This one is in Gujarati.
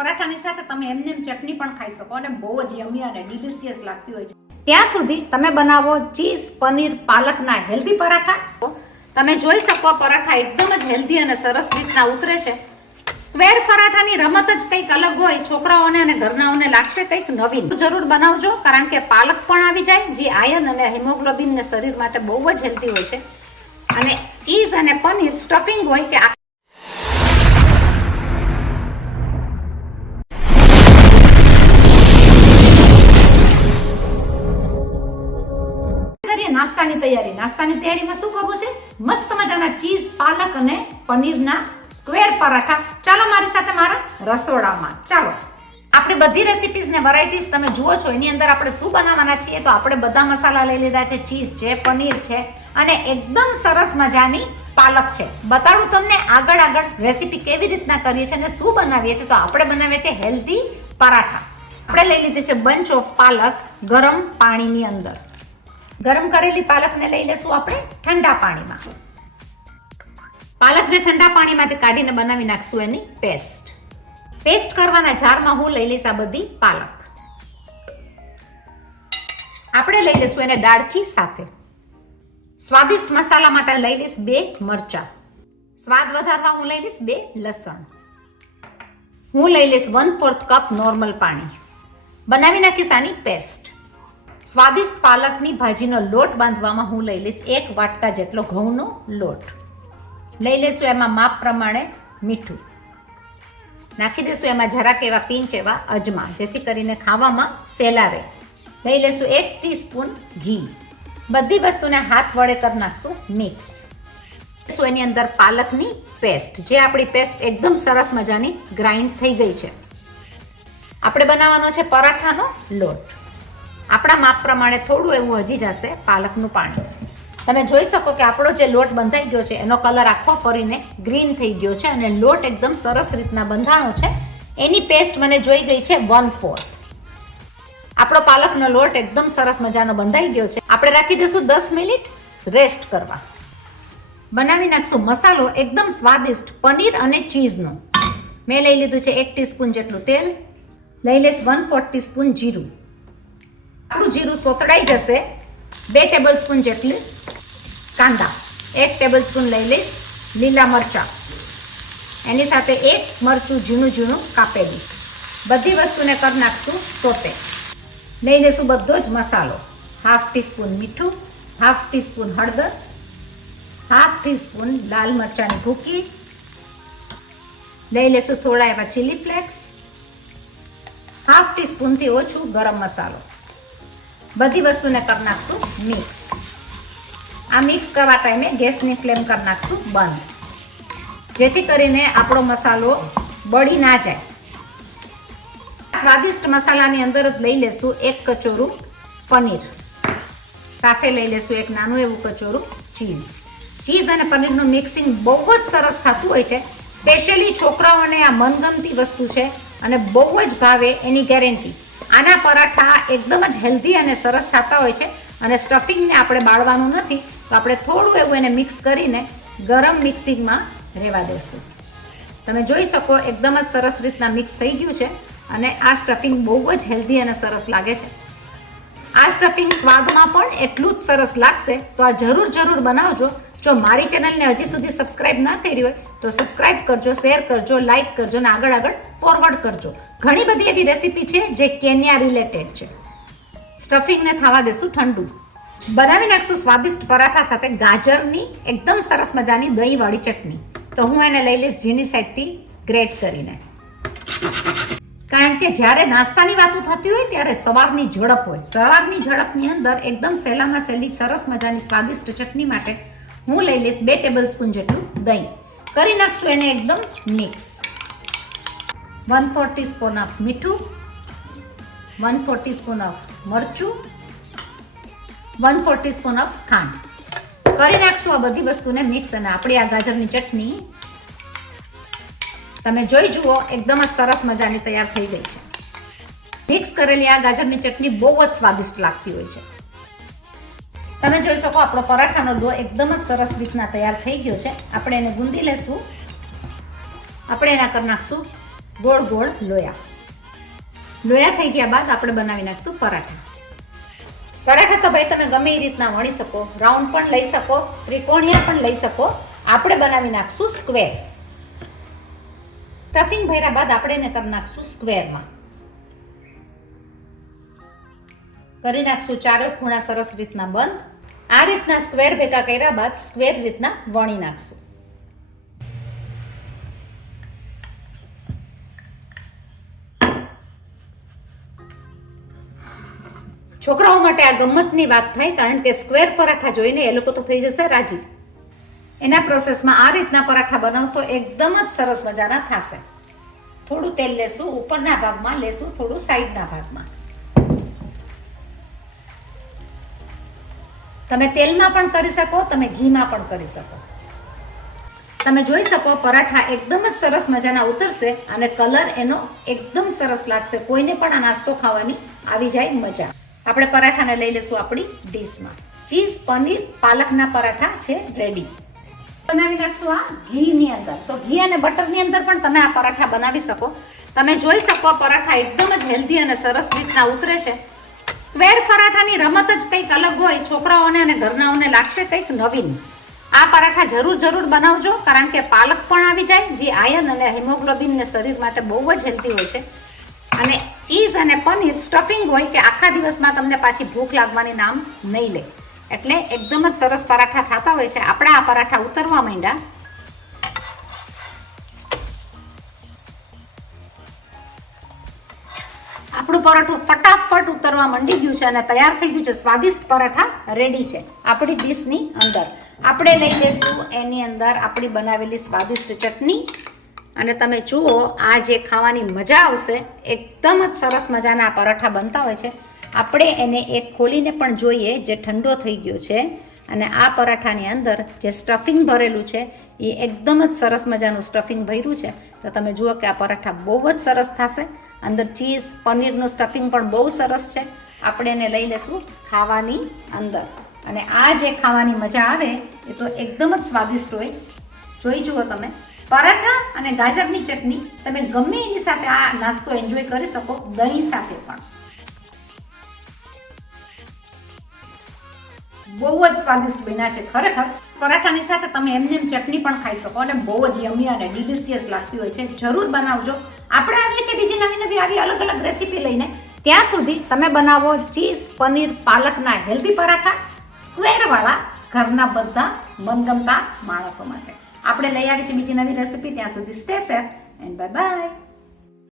પરાઠાની સાથે તમે એમને ચટણી પણ ખાઈ શકો અને બહુ જ યમી અને ડિલિશિયસ લાગતી હોય છે. ત્યાં સુધી તમે બનાવો ચીઝ પનીર પાલકના હેલ્ધી પરાઠા. તમે જોઈ શકો પરાઠા એકદમ જ હેલ્ધી અને સરસ રીતના ઉતરે છે. સ્ક્વેર પરાઠાની રમત જ કંઈક અલગ હોય. છોકરાઓને અને ઘરનાઓને લાગશે કંઈક નવીન. જરૂર બનાવજો, કારણ કે પાલક પણ આવી જાય, જે આયર્ન અને હિમોગ્લોબિન ને શરીર માટે બહુ જ હેલ્ધી હોય છે. અને ચીઝ અને પનીર સ્ટફિંગ હોય કે નાસ્તાની તૈયારીમાં શું કરવું છે? મસ્ત મજાના ચીઝ પાલક અને પનીરના સ્ક્વેર પરાઠા. ચાલો મારી સાથે મારા રસોડામાં. ચાલો, આપણે બધી રેસિપીઝ ને વેરાયટીઝ તમે જુઓ છો, એની અંદર આપણે શું બનાવવાના છીએ. તો આપણે બધા મસાલા લઈ લીધા છે. ચીઝ છે, પનીર છે અને એકદમ સરસ મજાની પાલક છે. બતાડું તમને આગળ રેસિપી કેવી રીતના કરીએ છીએ અને શું બનાવીએ છીએ. તો આપણે બનાવીએ છીએ હેલ્ધી પરાઠા. આપણે લઈ લીધી છે બંચ ઓફ પાલક ગરમ પાણીની અંદર. ગરમ કરેલી પાલકને લઈ લેશું આપણે ઠંડા પાણીમાં. પાલકને ઠંડા પાણીમાંથી કાઢીને બનાવી નાખશું એની પેસ્ટ કરવાના જારમાં હું લઈ લઈશ આ બધી પાલક. આપણે લઈ લઈશું એને દાળથી સાથે. સ્વાદિષ્ટ મસાલા માટે લઈ લઈશ 2 મરચા. સ્વાદ વધારવા હું લઈ લઈશ 2 લસણ. હું લઈ લઈશ 1/4 કપ નોર્મલ પાણી. બનાવી નાખીશ આની પેસ્ટ. સ્વાદિષ્ટ પાલકની ભાજીનો લોટ બાંધવામાં હું લઈ લઈશ 1 વાટકા જેટલો ઘઉંનો લોટ. લઈ લઈશું એમાં માપ પ્રમાણે મીઠું. નાખી દઈશું એમાં જરાક એવા પિંચ એવા અજમા, જેથી કરીને ખાવામાં સહેલા રહે. લઈ લઈશું 1 ટીસ્પૂન ઘી. બધી વસ્તુને હાથ વડે કરી નાખશું મિક્સ. એની અંદર પાલકની પેસ્ટ, જે આપણી પેસ્ટ એકદમ સરસ મજાની ગ્રાઇન્ડ થઈ ગઈ છે. આપણે બનાવવાનો છે પરાઠાનો લોટ. આપણા માપ પ્રમાણે થોડું એવું હજી જશે પાલકનું પાણી. તમે જોઈ શકો કે આપણો જે લોટ બંધાઈ ગયો છે એનો કલર આખો ફરીને ગ્રીન થઈ ગયો છે અને લોટ એકદમ સરસ રીતના બંધાણો છે. એની પેસ્ટ મને જોઈ ગઈ છે 1/4. આપણો પાલકનો લોટ એકદમ સરસ મજાનો બંધાઈ ગયો છે. આપણે રાખી દઈશું 10 મિનિટ રેસ્ટ કરવા. બનાવી નાખશું મસાલો એકદમ સ્વાદિષ્ટ પનીર અને ચીઝનો. મેં લઈ લીધું છે 1 ટીસ્પૂન જેટલું તેલ. લઈ લઈશ 1/4 ટીસ્પૂન જીરું. આપણું જીરું સોતળાઈ જશે 2 ટેબલસ્પૂન જેટલી કાંદા. 1 ટેબલસ્પૂન લઈ લઈશ લીલા મરચાં. એની સાથે 1 મરચું ઝીણું કાપેલી. બધી વસ્તુને કરી નાખશું સોતે. લઈ લઈશું બધો જ મસાલો. 1/2 ટીસ્પૂન મીઠું, 1/2 ટીસ્પૂન હળદર, 1/2 ટીસ્પૂન લાલ મરચાંની ભૂકી. લઈ લઈશું થોડા એવા ચીલી ફ્લેક્સ, 1/2 ટીસ્પૂનથી ઓછું ગરમ મસાલો. બધી વસ્તુને કરી નાખશું મિક્સ. આ મિક્સ કરવા ટાઈમે ગેસની ફ્લેમ કરી નાખશું બંધ, જેથી કરીને આપણો મસાલો બળી ના જાય. સ્વાદિષ્ટ મસાલાની અંદર જ લઈ લેશું 1 કચોરું પનીર. સાથે લઈ લેશું 1 નાનું એવું કચોરું ચીઝ અને પનીરનું મિક્સિંગ બહુ જ સરસ થતું હોય છે. સ્પેશિયલી છોકરાઓને આ મનગમતી વસ્તુ છે અને બહુ જ ભાવે એની ગેરંટી. આના પરાઠા એકદમ જ હેલ્ધી અને સરસ થતા હોય છે. અને સ્ટફિંગને આપણે બાળવાનું નથી, તો આપણે થોડું એવું એને મિક્સ કરીને ગરમ મિક્સિંગમાં રહેવા દઈશું. તમે જોઈ શકો એકદમ જ સરસ રીતના મિક્સ થઈ ગયું છે અને આ સ્ટફિંગ બહુ જ હેલ્ધી અને સરસ લાગે છે. આ સ્ટફિંગ સ્વાદમાં પણ એટલું જ સરસ લાગશે. તો આ જરૂર બનાવજો. જો મારી ચેનલને હજી સુધી સબસ્ક્રાઇબ ના કરી હોય તો સબસ્ક્રાઇબ કરજો, શેર કરજો, લાઇક કરજો અને આગળ ફોરવર્ડ કરજો. ઘણી બધી એવી રેસીપી છે જે કેન્યા રિલેટેડ છે. સ્ટફિંગને થવા દેશું ઠંડુ. બનાવી નાખશું સ્વાદિષ્ટ પરાઠા સાથે ગાજરની એકદમ સરસ મજાની દહીંવાળી ચટણી. તો હું એને લઈ લઈશ ઝીણી સાઈડથી ગ્રેટ કરીને. કારણ કે જ્યારે નાસ્તાની વાતો થતી હોય ત્યારે સવારની ઝડપ હોય. સવારની ઝડપની અંદર એકદમ સહેલામાં સહેલી સરસ મજાની સ્વાદિષ્ટ ચટણી માટે હું લઈ લઈશ 2 ટેબલસ્પૂન જેટલું દહીં. કરી નાખશું એને એકદમ મિક્સ. 1/4 ટીસ્પૂન ઓફ મીઠું, 1/4 ટીસ્પૂન ઓફ મરચું, 1/4 ટીસ્પૂન ઓફ ખાંડ. કરી નાખશું આ બધી વસ્તુને મિક્સ. અને આપણી આ ગાજરની ચટણી તમે જોઈ જુઓ એકદમ જ સરસ મજાની તૈયાર થઈ ગઈ છે. મિક્સ કરેલી આ ગાજરની ચટણી બહુ જ સ્વાદિષ્ટ લાગતી હોય છે. તમે જોઈ શકો આપણો પરાઠાનો ડો એકદમ જ સરસ રીતના તૈયાર થઈ ગયો છે. આપણે એને ગુંદી લેશું. આપણે એના કરી નાખશું ગોળ ગોળ લોયા. લોયા થઈ ગયા બાદ આપણે બનાવી નાખશું પરાઠા. પરાઠા તો ભાઈ તમે ગમે એ રીતના વણી શકો, રાઉન્ડ પણ લઈ શકો, ત્રિકોણિયા પણ લઈ શકો. આપણે બનાવી નાખશું સ્ક્વેર. સ્ટફિંગ ભર્યા બાદ આપણે એને કરી નાખશું સ્ક્વેરમાં. કરી નાખશું ચારે ખૂણા સરસ રીતના બંધ. આ રીતના સ્ક્વેર ભેગા કર્યા બાદ સ્ક્વેર રીતના વણી નાખશું. છોકરાઓ માટે આ ગમતની વાત થાય, કારણ કે સ્ક્વેર પરાઠા જોઈને એ લોકો તો થઈ જશે રાજી. એના પ્રોસેસમાં આ રીતના પરાઠા બનાવશો એકદમ જ સરસ મજાના થશે. થોડું તેલ લેશું, ઉપરના ભાગમાં લેશું, થોડું સાઈડના ભાગમાં. તમે તેલમાં પણ કરી શકો, તમે ઘીમાં પણ કરી શકો. તમે જોઈ શકો પરાઠા એકદમ જ સરસ મજાના ઉતરશે અને કલર એનો એકદમ સરસ લાગશે. કોઈને પણ આ નાસ્તો ખાવાની આવી જાય મજા. આપણે પરાઠાને લઈ લેશું આપણી ડીશમાં. ચીઝ પનીર પાલકના પરાઠા છે રેડી. બનાવી નાખશું આ ઘીની અંદર. તો ઘી અને બટરની અંદર પણ તમે આ પરાઠા બનાવી શકો. તમે જોઈ શકો પરાઠા એકદમ જ હેલ્ધી અને સરસ રીતના ઉતરે છે. સ્ક્વેર પરાઠાની રમત જ કંઈક અલગ હોય. છોકરાઓને અને ઘરનાઓને લાગશે કંઈક નવીન. આ પરાઠા જરૂર બનાવજો, કારણ કે પાલક પણ આવી જાય, જે આયર્ન અને હિમોગ્લોબિનને શરીર માટે બહુ જ હેલ્ધી હોય છે. અને ચીઝ અને પનીર સ્ટફિંગ હોય કે આખા દિવસમાં તમને પાછી ભૂખ લાગવાની નામ નહીં લે. એટલે એકદમ જ સરસ પરાઠા થતા હોય છે. આપણા આ પરાઠા ઉતરવા માંડ્યા. આપણું પરાઠું ફટાફટ ઉતરવા માંડી ગયું છે અને તૈયાર થઈ ગયું છે. સ્વાદિષ્ટ પરાઠા રેડી છે આપણી ડીશની અંદર. આપણે લઈ લઈશું એની અંદર આપણી બનાવેલી સ્વાદિષ્ટ ચટણી. અને તમે જુઓ આ જે ખાવાની મજા આવશે, એકદમ જ સરસ મજાના પરાઠા બનતા હોય છે. આપણે એને એક ખોલીને પણ જોઈએ, જે ઠંડો થઈ ગયો છે. અને આ પરાઠાની અંદર જે સ્ટફિંગ ભરેલું છે એ એકદમ જ સરસ મજાનું સ્ટફિંગ ભર્યું છે. તો તમે જુઓ કે આ પરાઠા બહુ જ સરસ થશે. અંદર ચીઝ પનીરનું સ્ટફિંગ પણ બહુ સરસ છે. આપણે એને લઈ લેશું ખાવાની અંદર. અને આ જે ખાવાની મજા આવે એ તો એકદમ જ સ્વાદિષ્ટ હોય. જોઈ જુઓ તમે, પરાઠા અને ગાજરની ચટણી તમે ગમે એની સાથે આ નાસ્તો એન્જોય કરી શકો, દહીં સાથે પણ. બહુ જ સ્વાદિષ્ટ બન્યા છે ખરેખર. પરાઠાની સાથે તમે એમની ચટણી પણ ખાઈ શકો અને બહુ જ યમી અને ડિલિશિયસ લાગતી હોય છે. જરૂર બનાવજો. આપણે આવીએ છીએ બીજી નવી આવી અલગ અલગ રેસીપી લઈને. ત્યાં સુધી તમે બનાવો ચીઝ પનીર પાલકના હેલ્ધી પરાઠા, સ્ક્વેરવાળા, ઘરના બધા મનગમતા માણસો માટે. આપણે લઈ આવી છીએ બીજી નવી રેસીપી. ત્યાં સુધી stay safe and bye bye.